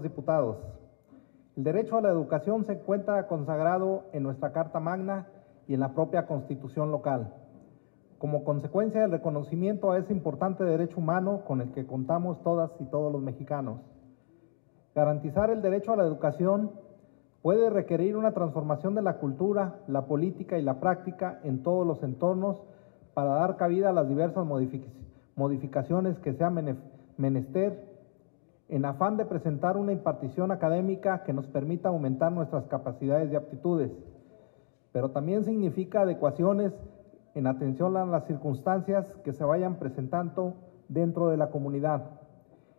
Diputados, el derecho a la educación se encuentra consagrado en nuestra Carta Magna y en la propia Constitución local. Como consecuencia del reconocimiento a ese importante derecho humano con el que contamos todas y todos los mexicanos. Garantizar el derecho a la educación puede requerir una transformación de la cultura, la política y la práctica en todos los entornos para dar cabida a las diversas modificaciones que sea menester en afán de presentar una impartición académica que nos permita aumentar nuestras capacidades y aptitudes, pero también significa adecuaciones en atención a las circunstancias que se vayan presentando dentro de la comunidad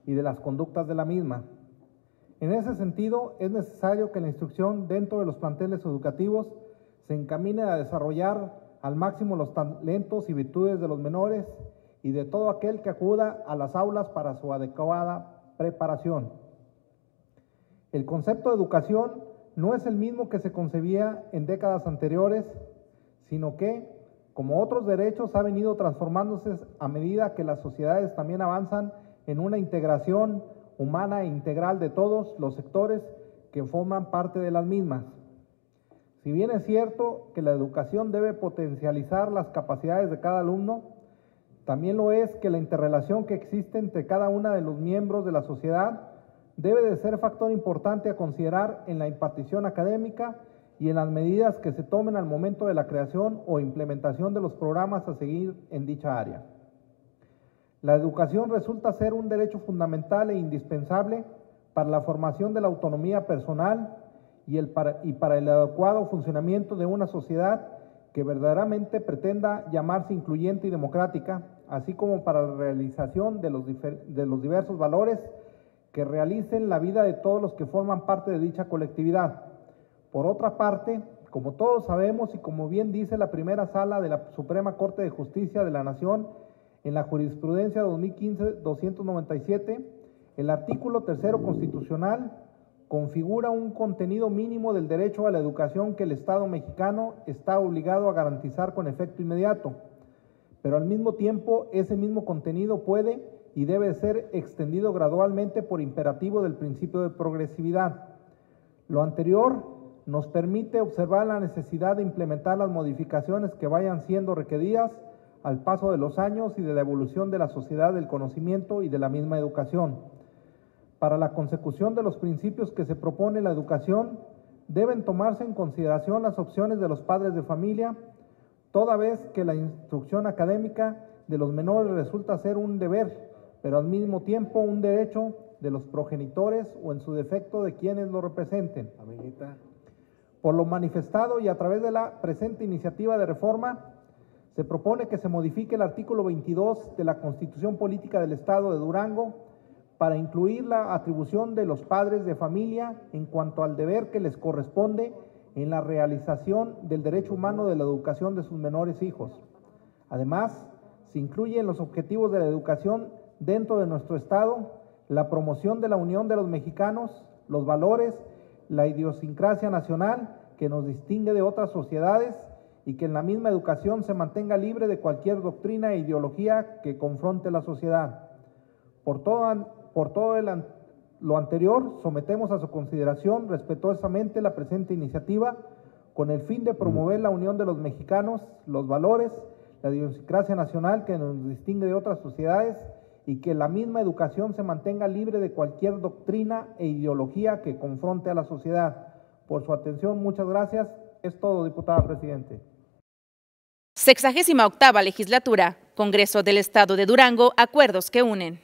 y de las conductas de la misma. En ese sentido, es necesario que la instrucción dentro de los planteles educativos se encamine a desarrollar al máximo los talentos y virtudes de los menores y de todo aquel que acuda a las aulas para su adecuada preparación. El concepto de educación no es el mismo que se concebía en décadas anteriores, sino que, como otros derechos, ha venido transformándose a medida que las sociedades también avanzan en una integración humana e integral de todos los sectores que forman parte de las mismas. Si bien es cierto que la educación debe potencializar las capacidades de cada alumno, también lo es que la interrelación que existe entre cada uno de los miembros de la sociedad debe de ser factor importante a considerar en la impartición académica y en las medidas que se tomen al momento de la creación o implementación de los programas a seguir en dicha área. La educación resulta ser un derecho fundamental e indispensable para la formación de la autonomía personal y para el adecuado funcionamiento de una sociedad que verdaderamente pretenda llamarse incluyente y democrática, así como para la realización de los diversos valores que realicen la vida de todos los que forman parte de dicha colectividad. Por otra parte, como todos sabemos y como bien dice la primera sala de la Suprema Corte de Justicia de la Nación en la jurisprudencia 2015-297, el artículo 3 constitucional configura un contenido mínimo del derecho a la educación que el Estado mexicano está obligado a garantizar con efecto inmediato, pero al mismo tiempo ese mismo contenido puede y debe ser extendido gradualmente por imperativo del principio de progresividad. Lo anterior nos permite observar la necesidad de implementar las modificaciones que vayan siendo requeridas al paso de los años y de la evolución de la sociedad del conocimiento y de la misma educación. Para la consecución de los principios que se propone la educación, deben tomarse en consideración las opciones de los padres de familia, toda vez que la instrucción académica de los menores resulta ser un deber, pero al mismo tiempo un derecho de los progenitores o en su defecto de quienes lo representen. Amiguita. Por lo manifestado y a través de la presente iniciativa de reforma, se propone que se modifique el artículo 22 de la Constitución Política del Estado de Durango para incluir la atribución de los padres de familia en cuanto al deber que les corresponde en la realización del derecho humano de la educación de sus menores hijos. Además, se incluye en los objetivos de la educación dentro de nuestro Estado la promoción de la unión de los mexicanos, los valores, la idiosincrasia nacional que nos distingue de otras sociedades y que en la misma educación se mantenga libre de cualquier doctrina e ideología que confronte la sociedad. Por todo lo anterior, sometemos a su consideración respetuosamente la presente iniciativa con el fin de promover la unión de los mexicanos, los valores, la idiosincrasia nacional que nos distingue de otras sociedades y que la misma educación se mantenga libre de cualquier doctrina e ideología que confronte a la sociedad. Por su atención, muchas gracias. Es todo, diputada presidente. 68ª Legislatura, Congreso del Estado de Durango, acuerdos que unen.